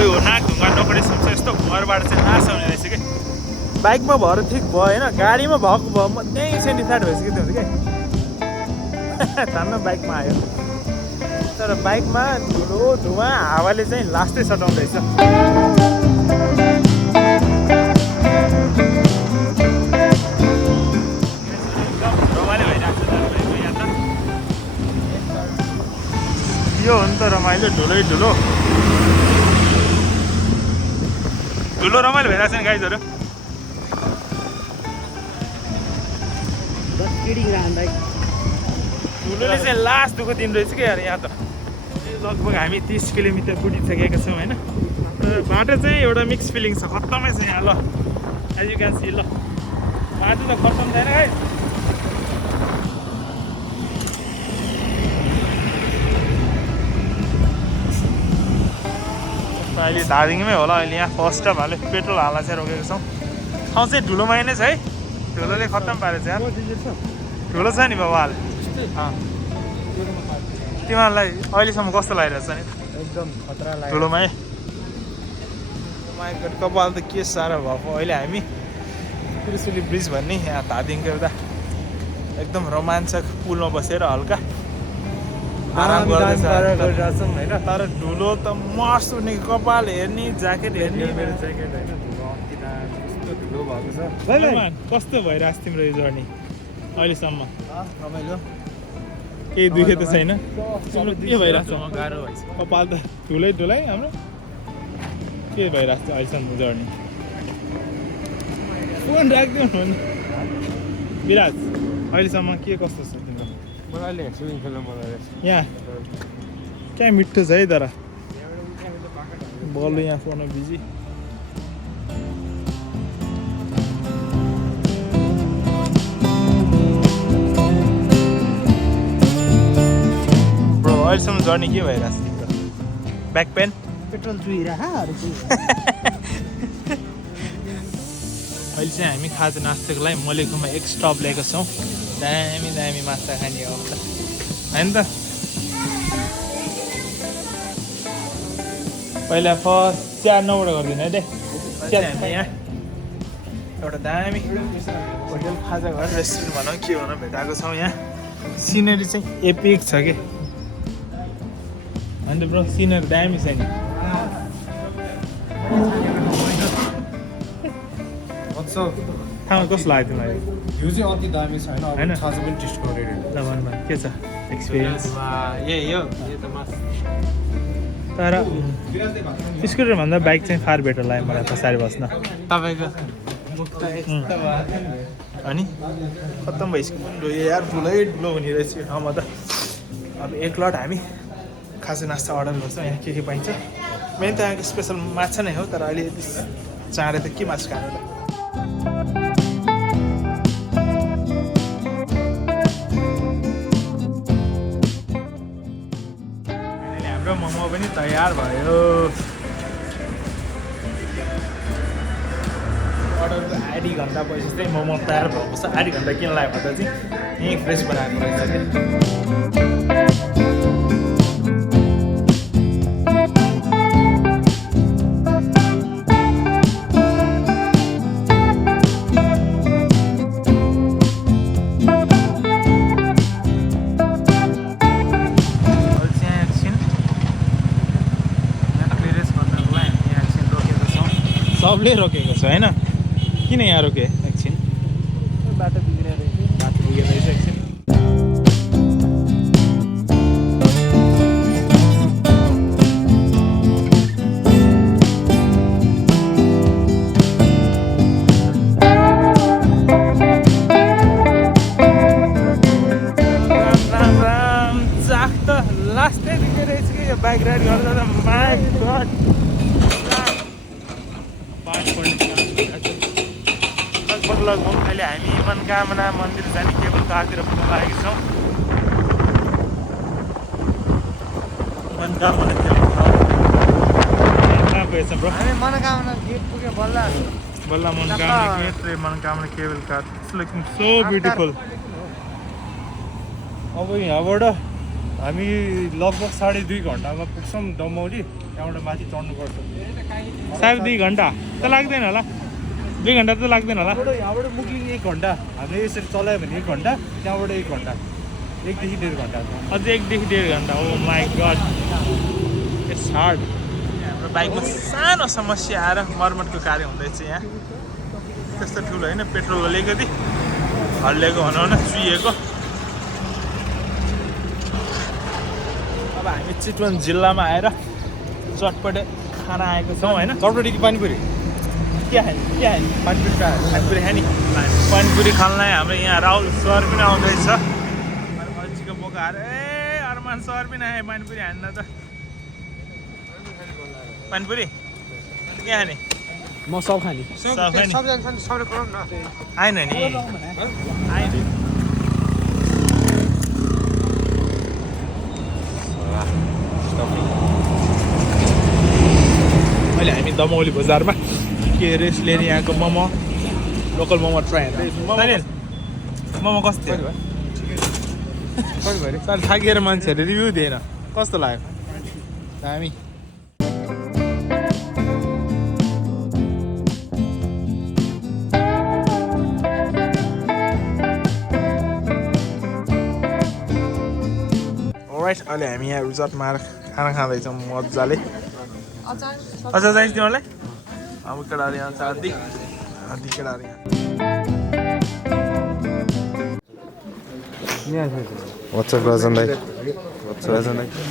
तपाईँको नाक ढुङ्गा नपढे सुन्छ यस्तो घरबाट चाहिँ नास आउने रहेछ कि बाइकमा भएर ठिक भयो होइन गाडीमा भएको भयो म त्यहीँ सेन्टिफाइड भइसक्यो त्यो क्या धन्न बाइकमा आयो तर बाइकमा धुलो धुवा हावाले चाहिँ लास्टै सटाउँदैछ रमाइलो भइरहेको छ यहाँ त यो हो नि त रमाइलो धुलै धुलो धुलो रमाइलो भइरहेको छ नि गाइजहरू धुलोले चाहिँ लास्ट दुःख दिनु रहेछ कि यार यहाँ त लगभग हामी 30 किलोमिटर पुगिसकेका छौँ होइन तर बाटो चाहिँ एउटा मिक्स फिलिङ छ खत्तमै छ यहाँ ल एज यु क्यान सी ल बाटो त खत्तम छैन गाइज अहिले धादिङमै होला अहिले यहाँ फर्स्ट टाइम हाल्यो पेट्रोल हाल्न चाहिँ रोकेको छौँ ठाउँ चाहिँ धुलोमा नै छ है धुलोले खत्तम पारेछ यार धुलो छ नि बाबा हाल तिमीहरूलाई अहिलेसम्म कस्तो लागिरहेछ नि एकदम खतरा लाग्यो धुलोमै माइकट कपाल त के साह्रो भएको अहिले हामी त्रिशुली ब्रिज भन्ने यहाँ धादिङको एउटा एकदम रोमाञ्चक पुलमा बसेर हल्का आराम गर्दैछ होइन तर धुलो त मस्त हुने कपाल हेर्ने ज्याकेट हेर्ने मेरो ज्याकेट होइन धुलो कस्तो धुलो भएको छ कस्तो भइरहेको छ तिम्रो यो जर्नी अहिलेसम्म रमाइलो केही दुखे त छैन तिम्रो के भइरहेको छ गाह्रो भएछ कपाल त धुलै धुलै हाम्रो के भइरहेको छ अहिलेसम्म जर्नी फोन राखिदिउँ भने विराज अहिलेसम्म के कस्तो छ तिम्रो मलाई अहिले स्विमिङ खेल्न मन लागेको छ यहाँ क्या मिठो छ है तर बल यहाँ फोनमा बिजी ब्रो अहिलेसम्म जर्नी के भइरहेको छ तिम्रो ब्याक पेन पेट्रोल चुहिरहेको अहिले चाहिँ हामी खाजा नास्ताको लागि मलेकुमा एक स्टप लिएको छौँ दामी दामी माछा खाने हो होइन त पहिला फर्स्ट चिया नबाट गर्दैन है दे हामी यहाँ एउटा दामी होटल खाजा घर रेस्टुरेन्ट भनौँ के भनौँ भेटाएको छौँ यहाँ सिनेरी चाहिँ एपिक छ कि अन्त ब्रो सिनरी दामी छ नि ठाउँ कस्तो लाग्यो तिमीलाई यो चाहिँ अति दामी छ होइन खाजा पनि टेस्ट गरेर ल भनमा के छ एक्सपिरियन्स यो त मस्त तर स्कुटर भन्दा बाइक चाहिँ फार बेटर लाग्यो मलाई पछाडि बस्न तपाईँको अनि खत्तम भइसक्यो यार ठुलै ठुलो हुने रहेछ यो ठाउँमा त अब एक लट हामी खाजा नास्ता अर्डर गर्छौँ यहाँ के पाइन्छ मेन त यहाँको स्पेसल माछा नै हो तर अहिले चाँडै त के माछा खानु त हाम्रो मोमो पनि तयार भयो अर्डरको आधी घन्टा पछि चाहिँ मोमो तयार भएको छ आधी घन्टा किन लाग्यो भन्दा चाहिँ यहीँ फ्रेस बनाएको रहेछ क्या सबले रोकेको छ होइन किन यहाँ रोके एकछिन बाटो बिग्रेर बाटो बिग्रेर एकछिन राम चाख त लास्टै बिग्रेर रहेछ कि यो बाइक राइड गर्दा त माई गड लगभग अहिले हामी मनकामना मन्दिर जाने केबल कारतिर पुग्न लागेका छौँ मनकामना कहाँ पुगेछ ब्रो हामी मनकामना गेट पुग्यो बल्ल बल्ल मनकामना गेट र Manakamana cable car it's looking so beautiful अब यहाँबाट हामी लगभग 2.5 घन्टामा पुग्छौँ दमौली त्यहाँबाट माथि चढ्नुपर्छ 2.5 घन्टा त लाग्दैन होला 2 घन्टा त लाग्दैन होला यहाँबाट मुक्लिङ 1 घन्टा हामीले यसरी चलायो भने 1 घन्टा त्यहाँबाट 1 घन्टा 1 देखि 1.5 घन्टा अझै 1 देखि 1.5 घन्टा ओ माई गड इट्स हार्ड हाम्रो बाइकमा सानो समस्या आएर मर्मतको कार्य हुँदैछ यहाँ त्यस्तो ठुलो होइन पेट्रोलको अलिकति हल्लिएको भनौँ न चुहिएको अब हामी चितवन जिल्लामा आएर चटपटे खाना आएको छौँ होइन चटपटी कि पानीपुरी के खाने पानीपुरी पानीपुरी खाने पानीपुरी खानलाई हाम्रो यहाँ राहुल सर पनि आउँदैछ अल्छीको बोकाएर अरमान सर पनि आयो पानीपुरी हान्न त पानीपुरी के खाने म सब खाने आएन नि आएन अहिले हामी दमौली बजारमा के रेस लिने यहाँको मोमो लोकल मोमो ट्राई मोमो कस्तो थियो साह्रै थाकिएर मान्छेहरूले रिभ्यू दिएन कस्तो लाग्यो हामी अहिले हामी यहाँ रिजर्टमा आएर खाना खाँदैछौँ मजाले अचार चाहिन्छ तिमीहरूलाई अब केटाहरू यहाँ छ आदि केटाहरू यहाँ What's up, Rajan bhai?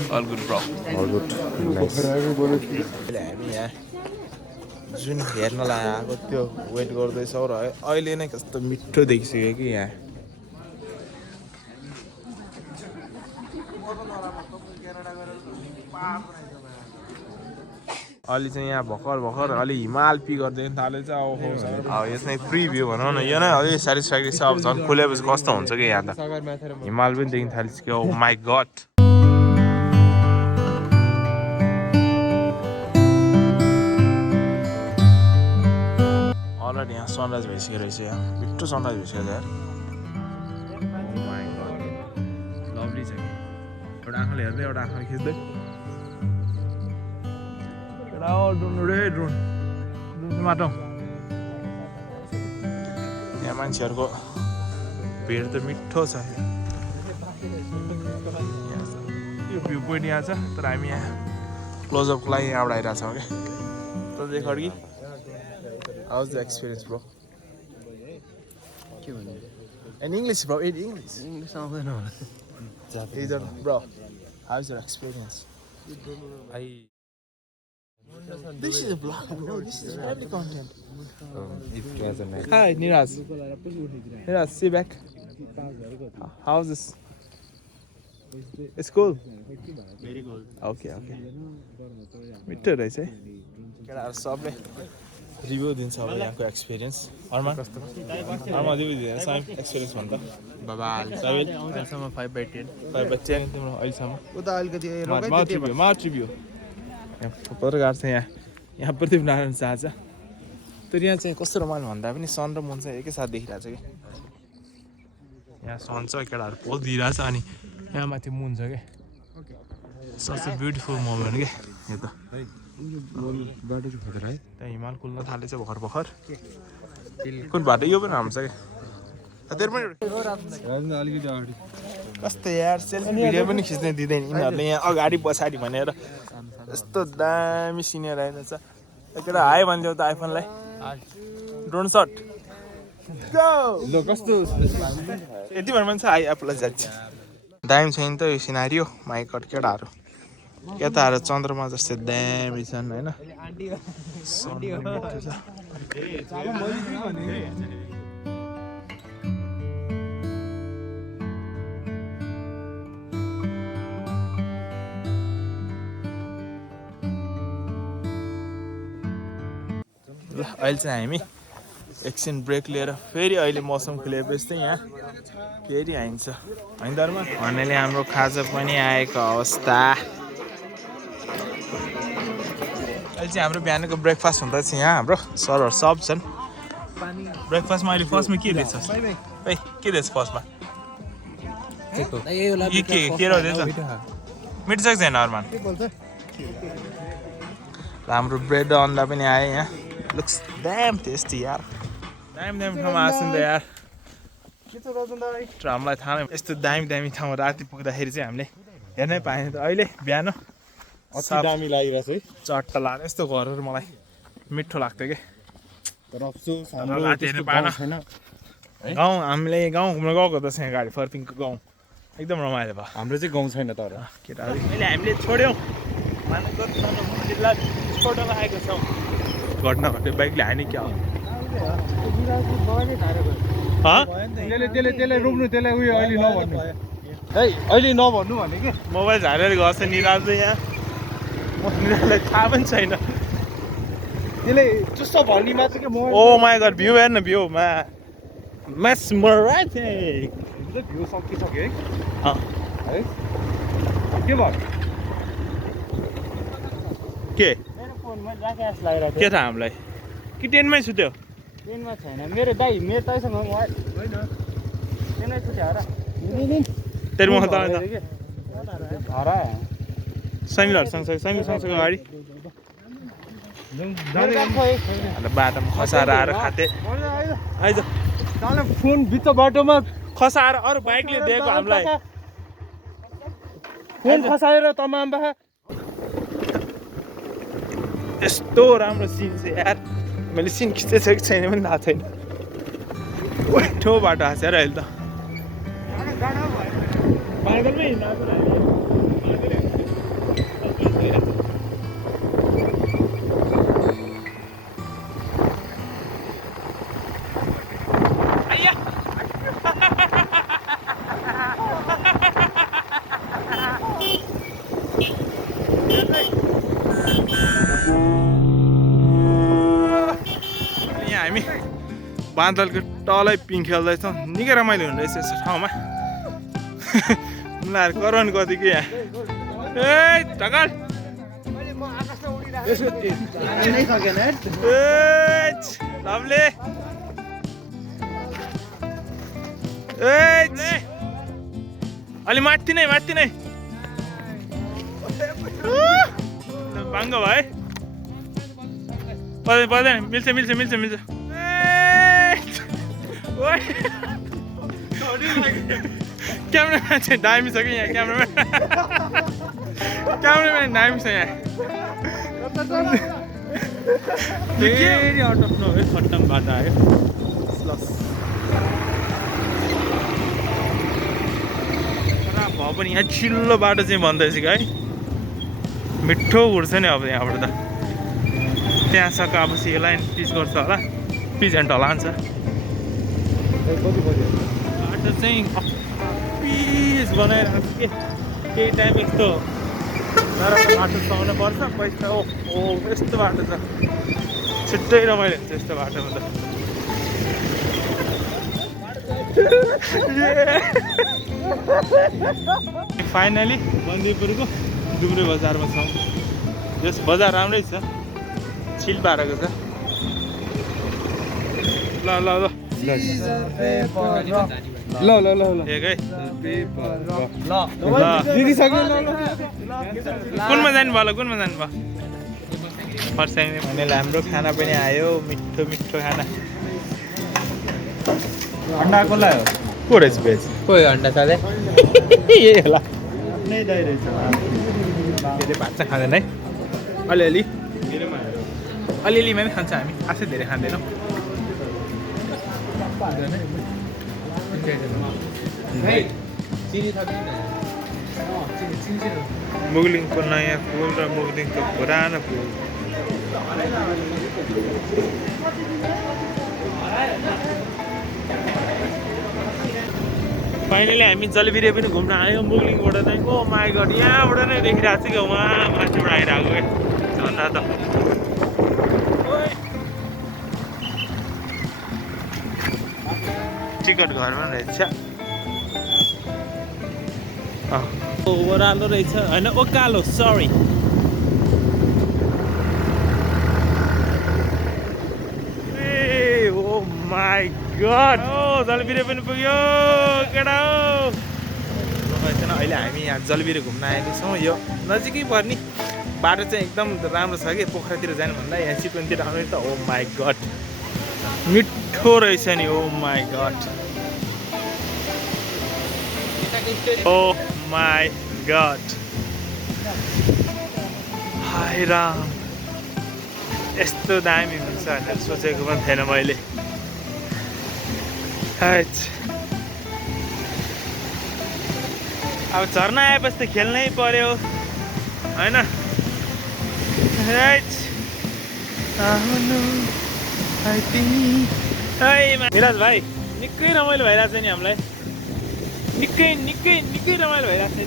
All good bro. All good. Nice. अहिले हामी यहाँ जुन हेर्नलाई आएको त्यो वेट गर्दैछौँ र अहिले नै कस्तो मिठो देखिसक्यो कि यहाँ अलि चाहिँ यहाँ भर्खर अलि हिमाल पी गर्दैन थाले चाहिँ अब यसमा प्रिभ्यू भनौँ न यो नै अलि सेटिस्फ्याक्ट्री छ अब झन् खुलेपछि कस्तो हुन्छ कि यहाँ त हिमाल पनि देखिन थालिसक्यो ओ माई गड अलरेडी यहाँ सनराइज भइसक्यो रहेछ यहाँ मिठो सनराइज भइसक्यो यार लभली छ एउटा आँखाले हेर्दै एउटा आँखाले खिच्दै ड्रोन माटो यहाँ मान्छेहरूको भिड त मिठो छ यो भ्यू पोइन्ट यहाँ छ तर हामी यहाँ क्लोजअपको लागि यहाँबाट आइरहेको छौँ क्या त देख कि how is the experience bro के भन्नु in English bro in English आउँदैन bro how is the experience This is a vlog, bro. This is family content. If you guys are nice. Hi, Niraj. Niraj, see back. How's this? It's cool. Very cool. Okay. मिठो रहेछ है केटाहरू सबले review दिन्छ अब यहाँको experience अरमा review दिँदैन एक्सपिरियन्स भन्दा बाबाल अहिलेसम्म 5/10 तिम्रो अहिलेसम्म उता अलिकति माउथ रिभ्यू यहाँ पत्रकार छ यहाँ प्रदीप नारायण शाह छ तर यहाँ चाहिँ कस्तो रमाइलो भन्दा पनि सन र मुन चाहिँ एकैसाथ देखिरहेको छ कि यहाँ सन छ केटाहरू पोज दिइरहेछ अनि यहाँ माथि मुन छ क्या सच अ ब्युटिफुल मोमेन्ट क्या यो त त्यहाँ हिमाल कुल्न थालेछ भर्खर कुन बाटो यो पनि राम्रो छ क्या कस्तो यार सेल्फी भिडियो पनि खिच्न दिँदैन यिनीहरूले यहाँ अगाडि पछाडि भनेर यस्तो दामी सिनियर आइरहेछ केटा हाई भनिदेऊ त आइफोनलाई ड्रोन सट कस्तो यति भन्नु छ हाई एप्पललाई जान्छ दामी छैन त यो सिनारियो माइकट केटाहरू केटाहरू चन्द्रमा जस्तै दामी छन् होइन ल अहिले चाहिँ हामी एकछिन ब्रेक लिएर फेरि अहिले मौसम खुलेपछि चाहिँ यहाँ फेरि आइन्छ होइन दरमा भन्नेले हाम्रो खाजा पनि आएको अवस्था अहिले चाहिँ हाम्रो बिहानको ब्रेकफास्ट हुँदैछ यहाँ हाम्रो सरहरू सब छन् ब्रेकफास्टमा अहिले फर्स्टमा के दिएछ के दिएछ फर्स्टमा के रहेछ मिठो छ छैन अरमान हाम्रो ब्रेड र अन्डा पनि आयो यहाँ लुक्स ड्याम टेस्टी यार दामी ठाउँमा आएको नि त यार हामीलाई थाहा नै यस्तो दामी ठाउँमा राति पुग्दाखेरि चाहिँ हामीले हेर्नै पाएन त अहिले बिहान अति दामी लागिरहेछ है चट्ट लाग्यो यस्तो घरहरू मलाई मिठो लाग्थ्यो कि तर अफसोस हाम्रो राति हेर्नु पाएन गाउँ हामीले गाउँ घुम्न गएको त यहाँ गाडी फर्पिङको गाउँ एकदम रमाइलो भयो हाम्रो चाहिँ गाउँ छैन तर केटाहरू अहिले हामीले छोड्यौँ मानुकोट जिल्ला छोड्न आएको छौँ घटना घट्यो बाइकले हाने क्या हो त्यसले रोक्नु त्यसलाई उयो अहिले नभन्नु है अहिले नभन्नु भने कि मोबाइल झारेर गएको छ निराज यहाँ निराजलाई थाहा पनि छैन त्यसले चुस्स भन्ने मात्र के ओ माई गड भ्यू हेर्न भ्यू mesmerizing भ्यू सकिसक्यो है है के भयो के फोनमा ज्याकेस लागिरहेको के थाहा हामीलाई कि टेनमै सुत्यो ट्रेनमा छैन मेरो दाइ मेरो दाइसँग होइन ट्रेनमै छुट्यो र तेरो म त हरा सैमीहरू सँगसँगै अगाडि बाटोमा खसाएर आएर खाते आइज फोन भित्र बाटोमा खसाएर अरू बाइकले दिएको हामीलाई फोन खसाएर तमाम बा यस्तो राम्रो सिन छ यार मैले सिन खिचेको छ कि छैन पनि थाहा छैन ठो बाटो हाँसेर अहिले त बादलमै हिँड्नु हामी बादलको तलै पिङ खेल्दैछौँ निकै रमाइलो हुँदो रहेछ यस्तो ठाउँमा उनीहरू कराउनु कति कि यहाँ ए ढकाल लभले अलि माथि नै बाङ्गो भाइ पर्दैन मिल्छ क्यामेराम्यान चाहिँ दामी छ कि यहाँ क्यामेराम्यान दामी छ यहाँ फेरि आउट अफ नभए खट्टम बाटो आयो खराब भयो पनि यहाँ चिल्लो बाटो चाहिँ भन्दैछ कि है मिठो उड्छ नि अब यहाँबाट त त्यहाँ सक अब लाइन पिच गर्छ होला पिच एन्ड लान्छ बाटो चाहिँ पिच बनाइरहेको छ कि केही टाइम यस्तो नराम्रो बाटो चलाउनु पर्छ पैसा ओ यस्तो बाटो छ छिट्टै रमाइलो हुन्छ यस्तो बाटोमा त फाइनली बन्दीपुरको दुब्रे बजारमा छौँ यस बजार राम्रै छ छिल पारेको छ ल एकै कुनमा जानुभयो फर्स्याङ भनेर हाम्रो खाना पनि आयो मिठो खाना अन्डा को लायो को रहेछ भेज कोही अन्डा साले यही होला नै दाइ रहेछ धेरै भात चाहिँ खाँदैन है अलिअलि मात्रै खान्छ हामी आफै धेरै खाँदैनौँ मुगलिङको नयाँ फुल र मुगलिङको पुरानो फुल फाइनली हामी जलबिरे पनि घुम्न आयौँ मुगलिङबाट नै ओ माई गड यहाँबाट नै देखिरहेको छु कि उहाँ माथिबाट आइरहेको क्या झन्डा त टिकट घरमा रहेछ ओह्रालो रहेछ होइन ओकालो सरी ए ओ माई गड ओ जलबिरे पनि पुग्यो केटा हो अहिले हामी यहाँ जलबिरे घुम्न आएका छौँ। यो नजिकै पर्ने बाटो चाहिँ एकदम राम्रो छ कि पोखरातिर जानुभन्दा यहाँ चितवनतिर आउने त ओ माई गड मिठो रहेछ नि oh my god oh my god हाय राम यस्तो दामी हुन्छ भनेर सोचेको पनि थिएन मैले अब झर्ना आएपछि त खेल्नै पर्यो होइन मिराज भाइ निकै रमाइलो भइरहेको छ नि हामीलाई निकै निकै निकै रमाइलो भइरहेको छ नि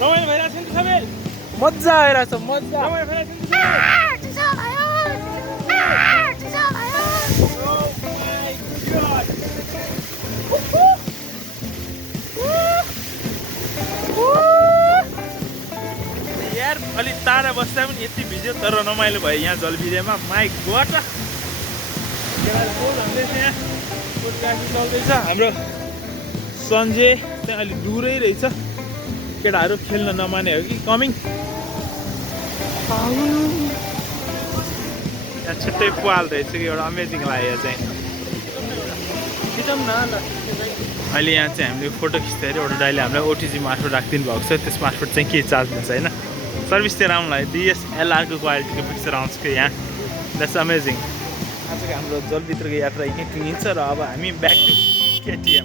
रमाइलो भइरहेको छ नि सबै मजा आइरहेछ मजा रमाइलो भइरहेको छ नि यार अलिक टाढा बस्दा पनि यति भिज्यो तर रमाइलो भयो यहाँ जलबिरेमा माई गड फोटोग्राफी चल्दैछ हाम्रो सन्जय चाहिँ अलिक दूरै रहेछ केटाहरू खेल्न नमाने हो कि कमिङ यहाँ छुट्टै पाल रहेछ कि एउटा अमेजिङ लाग्यो चाहिँ अहिले यहाँ चाहिँ हामीले फोटो खिच्दाखेरि एउटा दाइले हामीलाई ओटिजी मार्फत राखिदिनु भएको छ त्यस मार्फत चाहिँ के चार्ज हुन्छ होइन सर्भिस चाहिँ राम्रो लाग्यो डिएसएलआरको क्वालिटीको पिक्चर आउँछ कि यहाँ द्याट्स अमेजिङ आजको हाम्रो जलभित्रको यात्रा यहीँ टुङ्गिन्छ र अब हामी ब्याक टु केटिएम